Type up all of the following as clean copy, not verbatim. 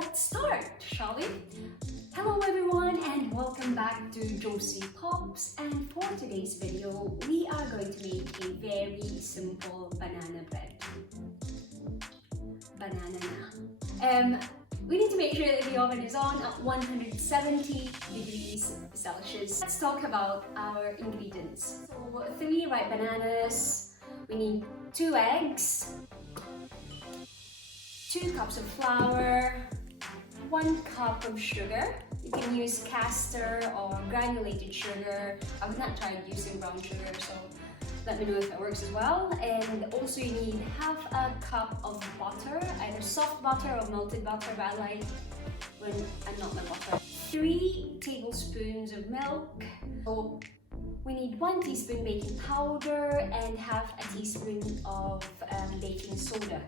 let's start, shall we? Hello everyone and welcome back to Josie Pops, and for today's video we are going to make a very simple banana bread. We need to make sure that the oven is on at 170 degrees Celsius. Let's talk about our ingredients. So 3 ripe bananas, we need 2 eggs, 2 cups of flour, 1 cup of sugar. You can use caster or granulated sugar. I've not tried using brown sugar, so let me know if it works as well. And also you need half a cup of butter, either soft butter or melted butter, but I like when I melt my butter. 3 tablespoons of milk. So we need 1 teaspoon baking powder and half a teaspoon of baking soda.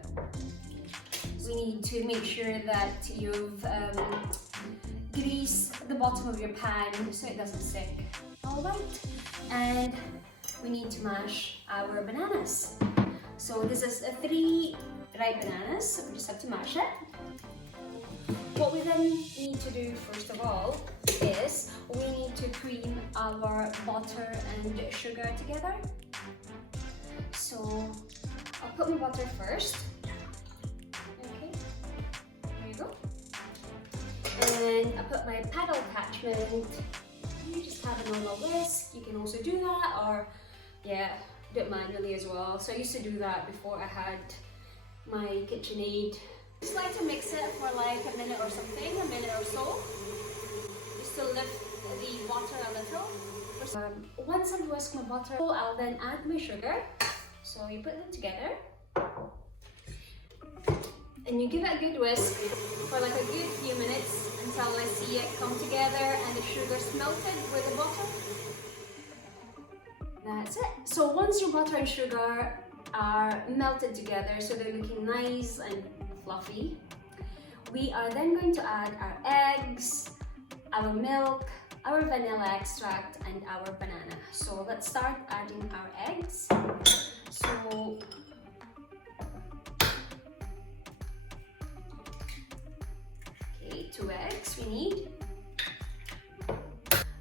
We need to make sure that you've greased the bottom of your pan so it doesn't stick. Alright, and we need to mash our bananas. So this is 3 ripe bananas, so we just have to mash it. What we then need to do first of all is we need to cream our butter and sugar together. So I'll put my butter first. And I put my paddle attachment. You just have a normal whisk. You can also do that, or yeah, do it manually as well. So I used to do that before I had my KitchenAid. Just like to mix it for like a minute or something, a minute or so, just to lift the butter a little. Once I've whisked my butter, I'll then add my sugar. So you put them together. And you give it a good whisk for like a good few minutes until I see it come together and the sugar's melted with the butter. That's it. So once your butter and sugar are melted together, so they're looking nice and fluffy, we are then going to add our eggs, our milk, our vanilla extract, and our banana. So let's start adding our eggs. So okay, 2 eggs we need.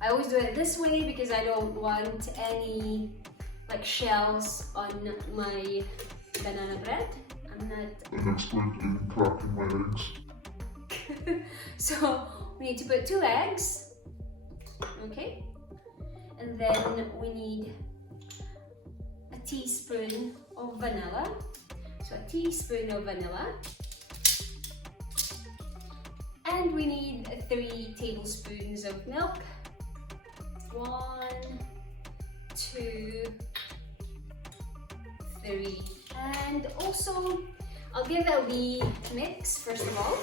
I always do it this way because I don't want any like shells on my banana bread. I'm not an expert in cracking my eggs. So we need to put 2 eggs. Okay. And then we need a teaspoon of vanilla. So a teaspoon of vanilla. And we need 3 tablespoons of milk. 1, 2, 3. And also, I'll give it a wee mix first of all.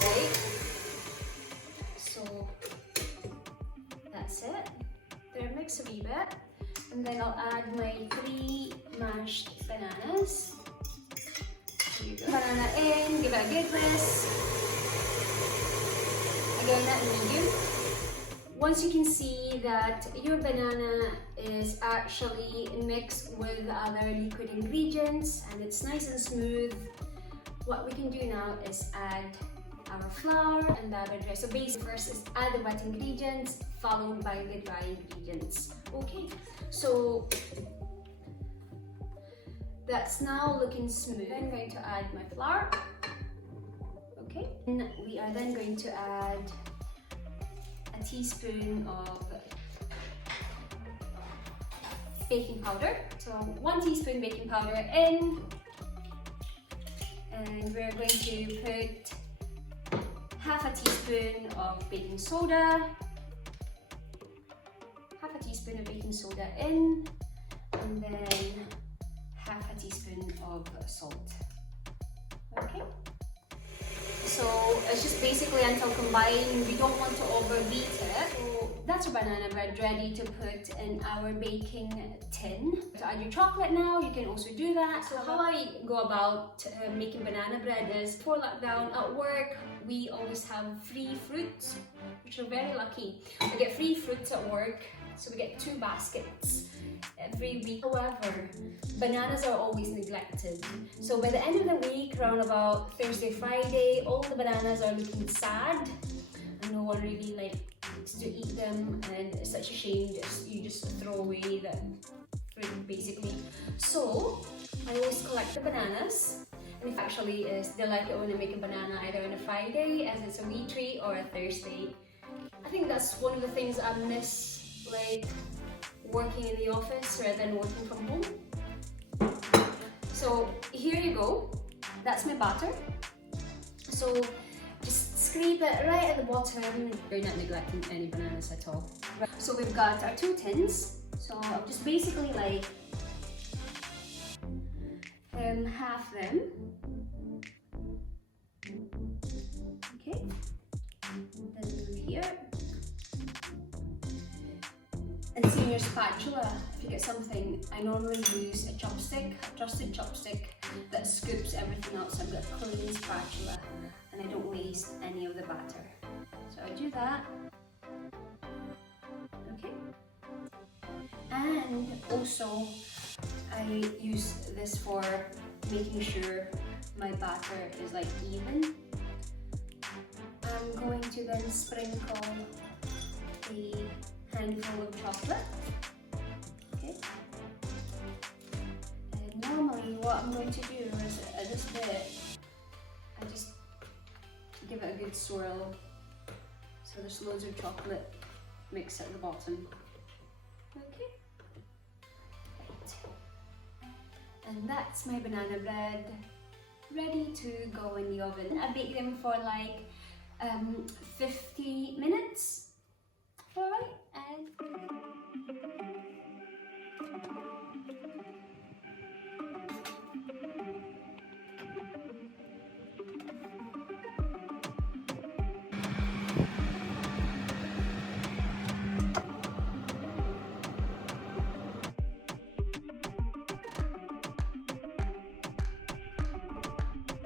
Right? So that's it. There, mix a wee bit. And then I'll add my 3 mashed bananas. Banana in, give it a good whisk. Again, at medium. Once you can see that your banana is actually mixed with other liquid ingredients and it's nice and smooth, what we can do now is add our flour and the other dry. So basically first is add the wet ingredients followed by the dry ingredients. Okay, so that's now looking smooth. I'm going to add my flour. Okay, and we are then going to add a teaspoon of baking powder. So 1 teaspoon baking powder in, and we're going to put half a teaspoon of baking soda, half a teaspoon of baking soda in, and then half a teaspoon of salt. Okay. So it's just basically until combined. We don't want to overbeat it. So that's our banana bread ready to put in our baking tin. To add your chocolate now, you can also do that. So how I go about making banana bread is, before lockdown at work, we always have free fruits, which are very lucky. We get free fruits at work, so we get 2 baskets. every week. However, bananas are always neglected. So by the end of the week, around about Thursday, Friday, all the bananas are looking sad and no one really likes to eat them, and it's such a shame you just throw away the fruit basically. So I always collect the bananas, and it actually is, they like it when I make a banana either on a Friday as it's a wee treat or a Thursday. I think that's one of the things I miss, like working in the office rather than working from home. So here you go, that's my batter. So just scrape it right at the bottom. We're not neglecting any bananas at all. So we've got our 2 tins. So I'll just basically like half them. Okay, then move here. And see your spatula, if you get something, I normally use a chopstick, a trusted chopstick that scoops everything out, so I've got a clean spatula and I don't waste any of the batter. So I do that. Okay. And also I use this for making sure my batter is like even. I'm going to then sprinkle a handful of chocolate. Okay. And normally what I'm going to do is at this bit, I just give it a good swirl so there's loads of chocolate mix at the bottom. Okay. Right. And that's my banana bread ready to go in the oven. I bake them for like 50 minutes. Alright, and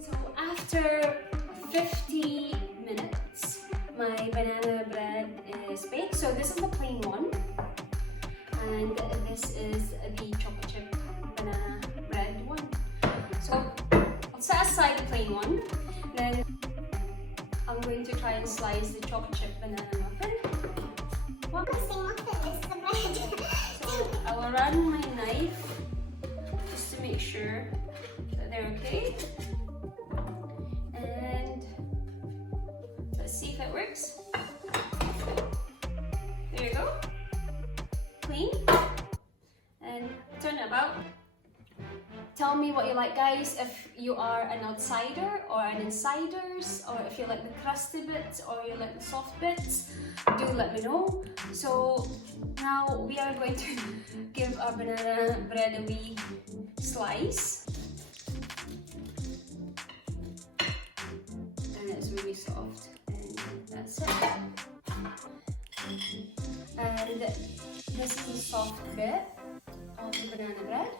so after 50 minutes, my banana bread is baked. So this is the plain one, and this is the chocolate chip banana bread one. So I'll set aside the plain one, then I'm going to try and slice the chocolate chip banana muffin. So I will run my knife just to make sure that they're okay. And let's see if it works. There you go. Clean. And turn it about. Tell me what you like, guys, if you are an outsider or an insiders, or if you like the crusty bits or you like the soft bits, do let me know. So now we are going to give our banana bread a wee slice. And it's really soft. And that's it. And this is the soft bit of the banana bread.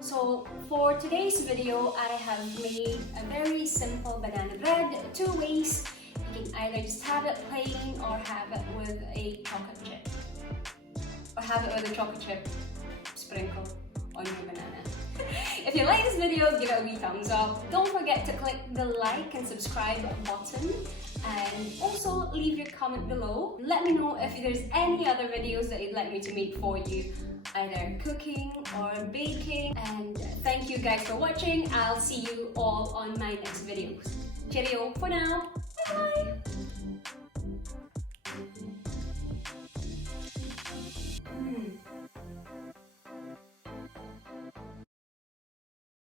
So for today's video, I have made a very simple banana bread, 2 ways. You can either just have it plain or have it with a chocolate chip. Or have it with a chocolate chip sprinkle on your banana. If you like this video, give it a wee thumbs up. Don't forget to click the like and subscribe button. And also leave your comment below. Let me know if there's any other videos that you'd like me to make for you, either cooking or baking. And thank you guys for watching. I'll see you all on my next videos. Cheerio for now. Bye bye.